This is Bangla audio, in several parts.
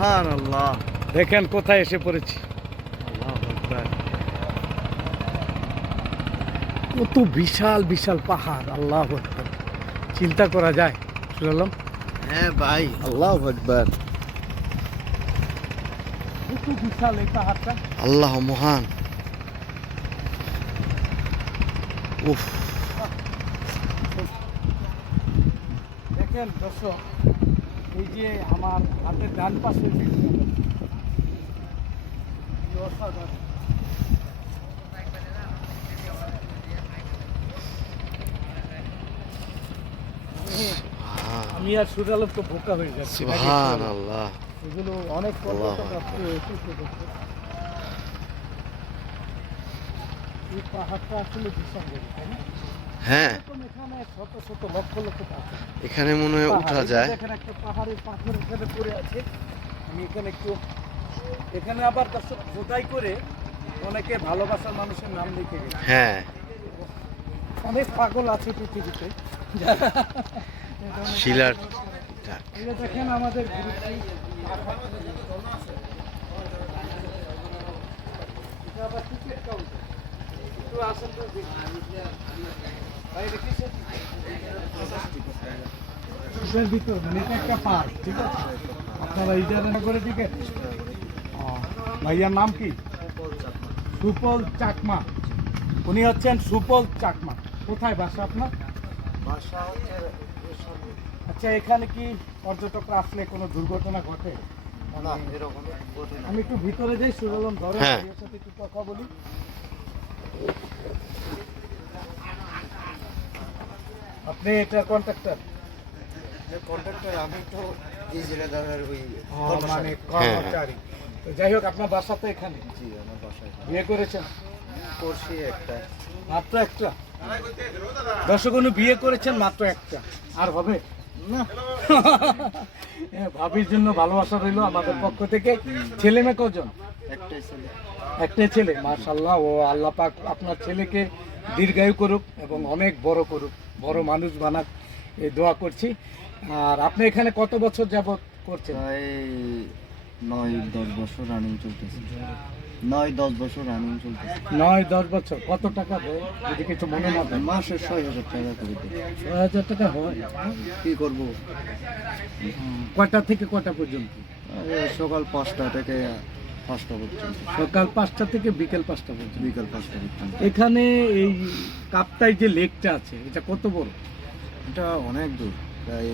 সুবহানাল্লাহ, দেখেন কোথায় এসে পড়েছি। আল্লাহু আকবার। কত বিশাল বিশাল পাহাড়, আল্লাহু আকবার। চিন্তা করা যায় শুনলাম। হ্যাঁ ভাই, আল্লাহু আকবার। কত বিশাল এই পাহাড়টা। আল্লাহ মহান। উফ, দেখেন দর্শক, এই যে আমার হাতের ডান পাশে যে কি অসাধারণ। আমি আর সুরালম তো বোকা হয়ে যাচ্ছি। সুবহানাল্লাহ। এগুলো অনেক পর্যটক আসছে এসেছে দেখতে। এই পাহাড়টা আসলে বিশাল বড়, তাই না? হ্যাঁ, এরকম এখানে শত শত লক্ষ লক্ষ পাখি। এখানে মনে হয় উঠা পাহাড়, এই যে যায়। দেখেন একটা পাহাড়ের পাথর এখানে পড়ে আছে। আমি এখানে একটু, এখানে আবার দর্শক খোদাই করে অনেকে ভালোবাসার মানুষের নাম লিখে গেছে। হ্যাঁ, অনেক পাগল আছে পৃথিবীতে যারা শিলার এই যে দেখেন আমাদের এটা আবার টিকিট কাউন্টার। একটু আসেন তো দেখি। ভাই এটা কিসের টিকিট? এটার ভিতর মানে এটা একটা পার্ক, ঠিক আছে? আপনারা ইজারা করে টিকিট। ভাইয়ার নাম কি? সুপল চাকমা। উনি হচ্ছেন সুপল চাকমা। কোথায় বাসা আপনার? ভাষা হচ্ছে আচ্ছা, এখানে কি পর্যটকরা আসলে কোনো দুর্ঘটনা ঘটে? না, এরকম ঘটে না। আমি একটু ভিতরে যাই, সুরলম ধরে হ্যাঁ। ভাইয়ের সাথে একটু কথা বলি। আপনি এটা কন্ট্রাক্টর? কন্ট্রাক্টর আমি তো এই জেলাদারের ওই মানে কর্মচারী। তো যাই হোক, আপনার বাসা তো এখানে। জি, আমার বাসায় বিয়ে করেছেন? করছি একটা। মাত্র একটা? দর্শক, উনি বিয়ে করেছেন মাত্র একটা, আর হবে না, ভাবির জন্য ভালোবাসা রইলো আমাদের পক্ষ থেকে। ছেলে মেয়ে কজন? একটাই ছেলে। একটাই ছেলে, মাশাআল্লাহ। ও আল্লাহ পাক আপনার ছেলেকে দীর্ঘায়ু করুক এবং অনেক বড় করুক, বড় মানুষ বানাক, এই দোয়া করছি। আর আপনি এখানে কত বছর যাবত করছেন? প্রায় 9-10 বছর রানিং চলতেছে। 9-10 বছর রানিং চলতেছে। 9-10 বছর। কত টাকা দেয় যদি কিছু মনে না দেয়? মাসে 6,000 টাকা করে দিই। 6,000 টাকা হয়? কি করবো? কয়টা থেকে কয়টা পর্যন্ত? সকাল 5টা থেকে 5টা পর্যন্ত। সকাল 5টা থেকে বিকেল 5টা পর্যন্ত। বিকাল 5টা পর্যন্ত। এখানে এই কাপ্তাই যে লেকটা আছে, এটা কত বড়? এটা অনেক দূর, প্রায়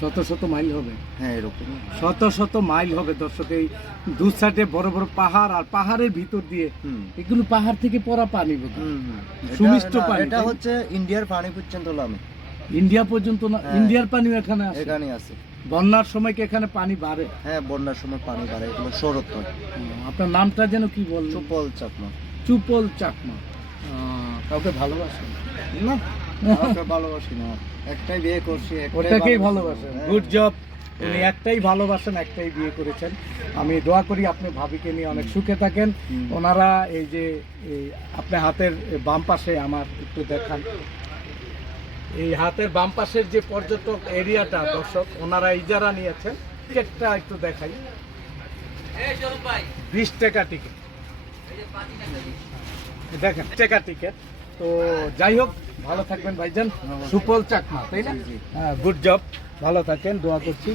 শত শত মাইল হবে। হ্যাঁ এরকম। শত শত মাইল হবে দর্শক। এই দু সাইডে বড় বড় পাহাড়, আর পাহাড়ের ভিতর দিয়ে এগুলো পাহাড় থেকে পড়া পানি বোধহয়। সুমিষ্ট পানি। এটা হচ্ছে ইন্ডিয়ার পানি পর্যন্ত নামে। ইন্ডিয়া পর্যন্ত না? হ্যাঁ। ইন্ডিয়ার পানিও এখানে আছে? এখানে আছে। বন্যার সময় কি এখানে পানি বাড়ে? হ্যাঁ, বন্যার সময় পানি বাড়ে, এগুলো শরৎ হয়। আপনার নামটা যেন কি বললো? সুপল চাকমা। চুপল চাকমা। কাউকে ভালোবাসেন? না, কাউকে ভালোবাসি না, একটাই বিয়ে করছি, ওটাকেই ভালোবাসেন। হ্যাঁ। Good job. উনি একটাই ভালোবাসেন, একটাই বিয়ে করেছেন। আমি দোয়া করি আপনি ভাবিকে নিয়ে অনেক সুখে থাকেন। ওনারা এই যে আপনার হাতের বাম পাশে আমার একটু দেখান, এই হাতের বাম পাশের যে পর্যটক এরিয়াটা দর্শক, ওনারা ইজারা নিয়েছেন। টিকিটটা একটু দেখাই। 20 টাকা টিকিট। দেখেন, টাকা টিকিট। তো যাই হোক, ভালো থাকবেন ভাইজান। সুপল চাকমা, তাই না? হ্যাঁ, গুড জব। ভালো থাকেন, দোয়া করছি।